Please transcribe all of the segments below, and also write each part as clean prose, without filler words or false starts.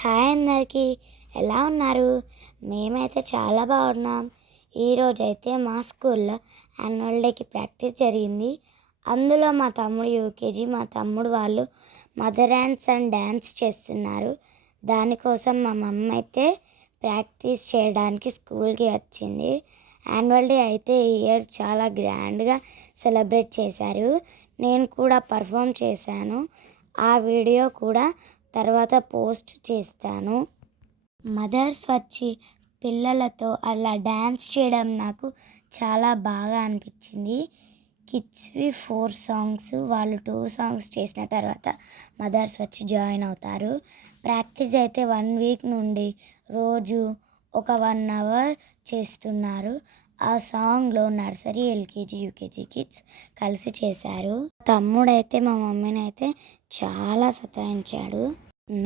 Hi అందరికీ, ఎలా ఉన్నారు? మేమైతే చాలా బాగున్నాం. ఈరోజైతే మా స్కూల్లో యాన్యువల్ డేకి ప్రాక్టీస్ జరిగింది. అందులో మా తమ్ముడు యూకేజీ, మా తమ్ముడు వాళ్ళు మదర్ అండ్ సన్ డ్యాన్స్ చేస్తున్నారు. దానికోసం మా మమ్మీ అయితే ప్రాక్టీస్ చేయడానికి స్కూల్కి వచ్చింది. యాన్యువల్ డే అయితే ఈ ఇయర్ చాలా గ్రాండ్గా సెలబ్రేట్ చేశారు. నేను కూడా పర్ఫామ్ చేశాను. ఆ వీడియో కూడా తర్వాత పోస్ట్ చేస్తాను. మదర్స్ వచ్చి పిల్లలతో అలా డ్యాన్స్ చేయడం నాకు చాలా బాగా అనిపించింది. కిడ్స్వి 4 సాంగ్స్, వాళ్ళు 2 సాంగ్స్ చేసిన తర్వాత మదర్స్ వచ్చి జాయిన్ అవుతారు. ప్రాక్టీస్ అయితే 1 వీక్ నుండి రోజు ఒక 1 అవర్ చేస్తున్నారు. ఆ సాంగ్లో నర్సరీ, ఎల్కేజీ, యూకేజీ కిడ్స్ కలిసి చేశారు. తమ్ముడైతే మా మమ్మీని అయితే చాలా సతాయించాడు.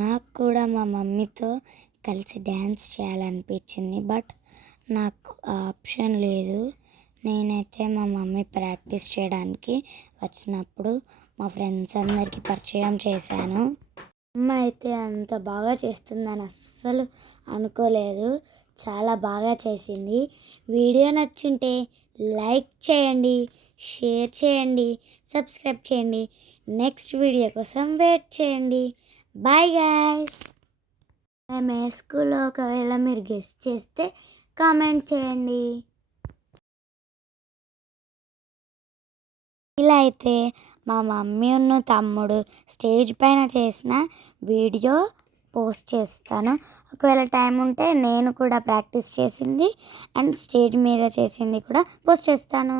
నాకు కూడా మా మమ్మీతో కలిసి డ్యాన్స్ చేయాలనిపించింది, బట్ నాకు ఆప్షన్ లేదు. నేనైతే మా మమ్మీ ప్రాక్టీస్ చేయడానికి వచ్చినప్పుడు మా ఫ్రెండ్స్ అందరికీ పరిచయం చేశాను. అమ్మ అయితే అంత బాగా చేస్తుందని అస్సలు అనుకోలేదు. చాలా బాగా చేసింది. వీడియో నచ్చుంటే లైక్ చేయండి, షేర్ చేయండి, సబ్స్క్రైబ్ చేయండి. నెక్స్ట్ వీడియో కోసం వెయిట్ చేయండి. Bye guys. మేము ఏ స్కూల్లో ఒకవేళ మీరు గెస్ట్ చేస్తే కామెంట్ చేయండి. ఇలా అయితే మా మమ్మీ ఉన్న తమ్ముడు స్టేజ్ పైన చేసిన వీడియో పోస్ట్ చేస్తాను. ఒకవేళ టైం ఉంటే నేను కూడా ప్రాక్టీస్ చేసింది అండ్ స్టేజ్ మీద చేసింది కూడా పోస్ట్ చేస్తాను.